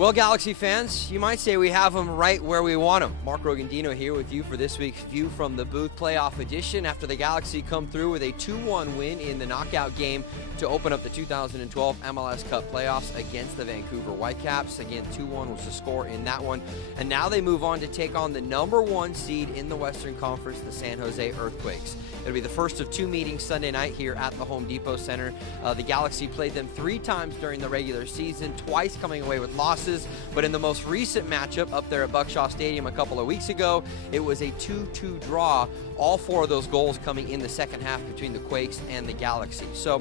Well, Galaxy fans, you might say we have them right where we want them. Mark Rogondino here with you for this week's View from the Booth playoff edition after the Galaxy come through with a 2-1 win in the knockout game to open up the 2012 MLS Cup playoffs against the Vancouver Whitecaps. Again, 2-1 was the score in that one. And now they move on to take on the #1 seed in the Western Conference, the San Jose Earthquakes. It'll be the first of two meetings Sunday night here at the Home Depot Center. The Galaxy played them 3 times during the regular season, twice coming away with losses. But in the most recent matchup up there at Buckshaw Stadium a couple of weeks ago, it was a 2-2 draw. All 4 of those goals coming in the second half between the Quakes and the Galaxy. So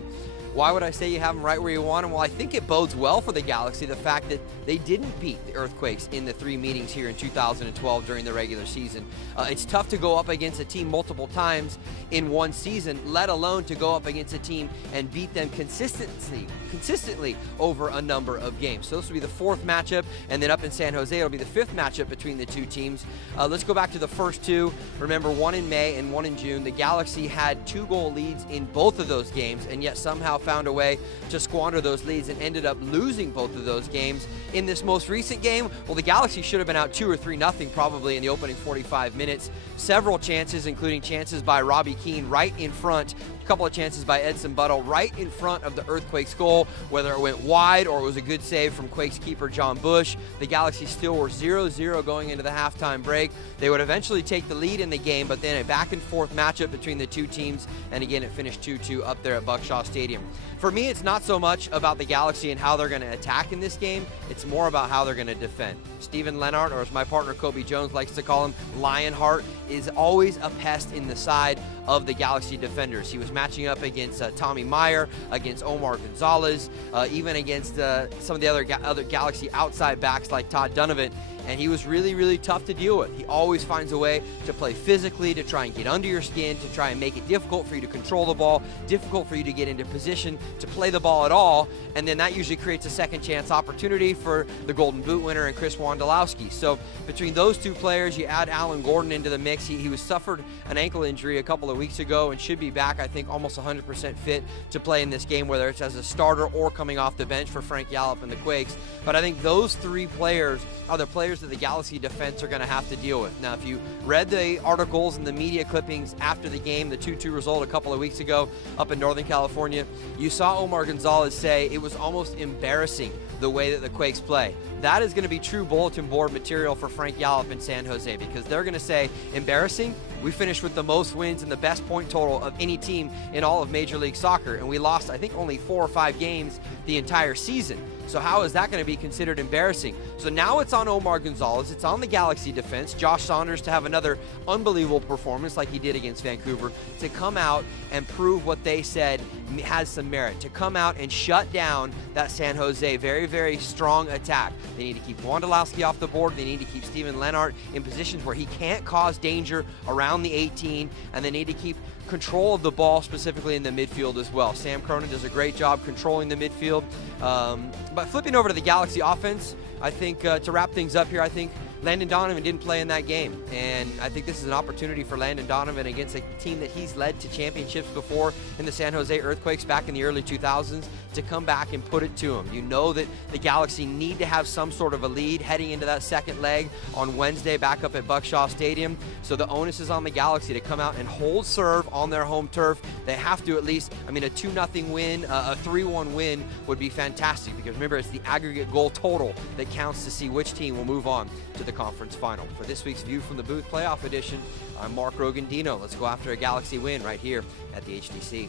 why would I say you have them right where you want them? Well, I think it bodes well for the Galaxy, the fact that they didn't beat the Earthquakes in the 3 meetings here in 2012 during the regular season. It's tough to go up against a team multiple times in one season, let alone to go up against a team and beat them consistently over a number of games. So this will be the 4th matchup, and then up in San Jose, it'll be the 5th matchup between the two teams. Let's go back to the first 2. Remember, 1 in May and 1 in June. The Galaxy had 2-goal leads in both of those games, and yet somehow found a way to squander those leads and ended up losing both of those games. In this most recent game, well, the Galaxy should have been out 2 or 3-0 probably in the opening 45 minutes. Several chances, including chances by Robbie Keane right in front, a couple of chances by Edson Buttle right in front of the Earthquakes goal, whether it went wide or it was a good save from Quakes keeper John Bush. The Galaxy still were 0-0 going into the halftime break. They would eventually take the lead in the game, but then a back-and-forth matchup between the two teams, and again, it finished 2-2 up there at Buckshaw Stadium. For me, it's not so much about the Galaxy and how they're going to attack in this game. It's more about how they're going to defend. Steven Lennart, or as my partner Kobe Jones likes to call him, Lionheart, is always a pest in the side of the Galaxy defenders. He was matching up against Tommy Meyer, against Omar Gonzalez, even against some of the other Galaxy outside backs like Todd Donovan, and he was really, really tough to deal with. He always finds a way to play physically, to try and get under your skin, to try and make it difficult for you to control the ball, difficult for you to get into position to play the ball at all, and then that usually creates a second chance opportunity for the Golden Boot winner and Chris Wondolowski. So between those two players, you add Alan Gordon into the mix. He was suffered an ankle injury a couple of weeks ago and should be back, I think, almost 100% fit to play in this game, whether it's as a starter or coming off the bench for Frank Yallop and the Quakes. But I think those 3 players are the players that the Galaxy defense are going to have to deal with. Now, if you read the articles and the media clippings after the game, the 2-2 result a couple of weeks ago up in Northern California, you saw Omar Gonzalez say it was almost embarrassing the way that the Quakes play. That is going to be true bulletin board material for Frank Yallop in San Jose, because they're going to say, embarrassing? We finished with the most wins and the best point total of any team in all of Major League Soccer, and we lost, I think, only 4 or 5 games the entire season. So how is that going to be considered embarrassing? So now it's on Omar Gonzalez. It's on the Galaxy defense, Josh Saunders, to have another unbelievable performance like he did against Vancouver, to come out and prove what they said has some merit, to come out and shut down that San Jose very, very strong attack. They need to keep Wondolowski off the board. They need to keep Steven Lennart in positions where he can't cause danger around the 18, and they need to keep control of the ball, specifically in the midfield as well. Sam Cronin does a great job controlling the midfield. But flipping over to the Galaxy offense, I think to wrap things up here, I think Landon Donovan didn't play in that game, and I think this is an opportunity for Landon Donovan against a team that he's led to championships before in the San Jose Earthquakes back in the early 2000s, to come back and put it to him. You know that the Galaxy need to have some sort of a lead heading into that second leg on Wednesday back up at Buckshaw Stadium, so the onus is on the Galaxy to come out and hold serve on their home turf. They have to at least, I mean, a 2-0 win, a 3-1 win would be fantastic, because remember, it's the aggregate goal total that counts to see which team will move on to the conference final. For this week's View from the Booth playoff edition, I'm Mark Rogondino. Let's go after a Galaxy win right here at the HDC.